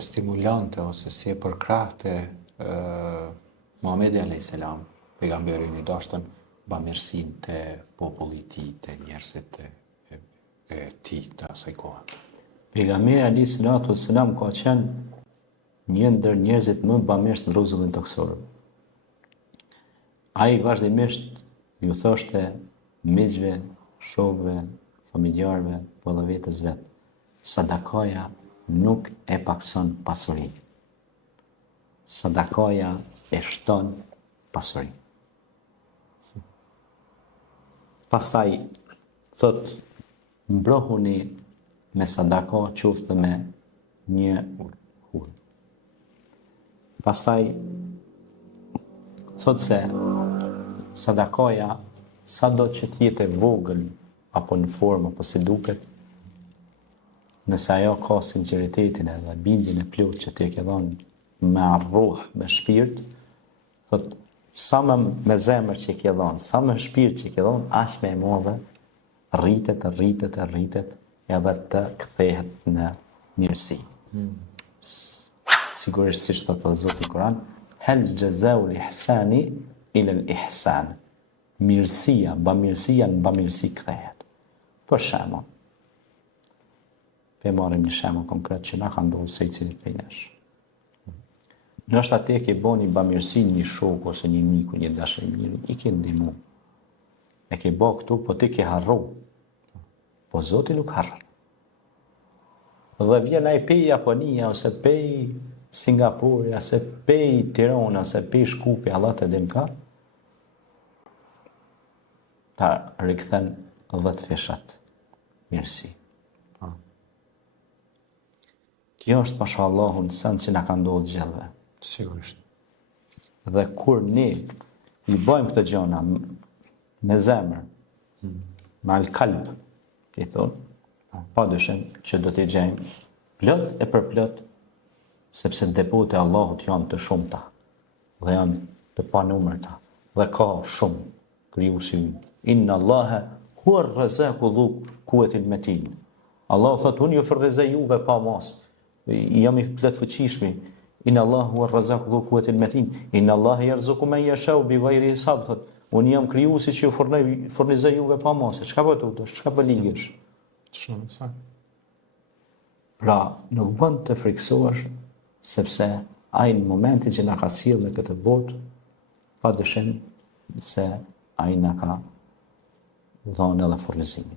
stimulante ose si e përkrahte Muhamedi a.s. Pejgamberi i dashtën bamirësinë te populli i tij, te njerëzit e tij të asaj kohe. Pejgamberi a.s. ka qenë një ndër njerëzit më bamirës në rrezullin toksor. Ai vazhdimisht ju thoshte miqve, shokëve, familjarëve, po edhe vetes vet, sadakaja nuk e pakson pasuri. Sadakaja e shton pasuri. Pastaj thot, mbrohuni me sadaka qoftë me një hur. Pastaj thot se sadakaja sa do që t'jetë e vogël apo në formë apo si duket, nëse ajo ka sinqeritetin edhe bindjen e plot që ti e ke dhënë me arruh, me shpirt, thot sa më me zemër që i ke dhënë, sa më shpirt që i ke dhënë, aq më e madhe rritet edhe të kthehet në mirësi. Sigurisht siç thotë Zoti në Kur'an, hal jazaa'ul ihsani ila al-ihsan. Mirësia, bamirësia në bamirësi kthehet. Për shembull, pe marrim një shembull konkret që na ka ndodhur secilit prej nesh. Nështë atë ke bo një bamirësi një shok ose një miku, një dashëmiri, i ke ndihmu. E ke bo këtu, po ti ke harru. Po Zoti nuk harron. Dhe vjen ai pej Japonia, ose pej Singapuri, ose pej Tirana, ose pej Shkupi, Allah të dim ka, ta rikthen 10 fishat mirësi. Kjo është pasha Allahun sënë që na ka ndodhur gjithëve. Sigurisht. Dhe kur ne i bëjmë këtë gjëna me zemër, me al-kalb, i thonë, pa dyshim që do t'i gjejmë plot e përplot, sepse depot e Allahut janë të shumta, dhe janë të panumërta, dhe ka shumë krijuesi. Inna Allaha huwa ar-razzaqu dhu quwwatil matin. Allah thotë, unë ju fërrizoj juve pa mas, jam i plot fuqishmi. Inna Allahu huwa ar-razzaqu dhu quwwatil matin. Inna Allaha yarzuqu man yasha'u bighayri hisab. Unë jam krijuesi që ju furnizoj juve pa mas. Çka po thotë? Çka po ligësh? Shumë sa. Pra, nuk bën të friksohesh, sepse ai në momentin që na ka sjellë në këtë botë, padyshim se ai na ka dhënë edhe furnizimin.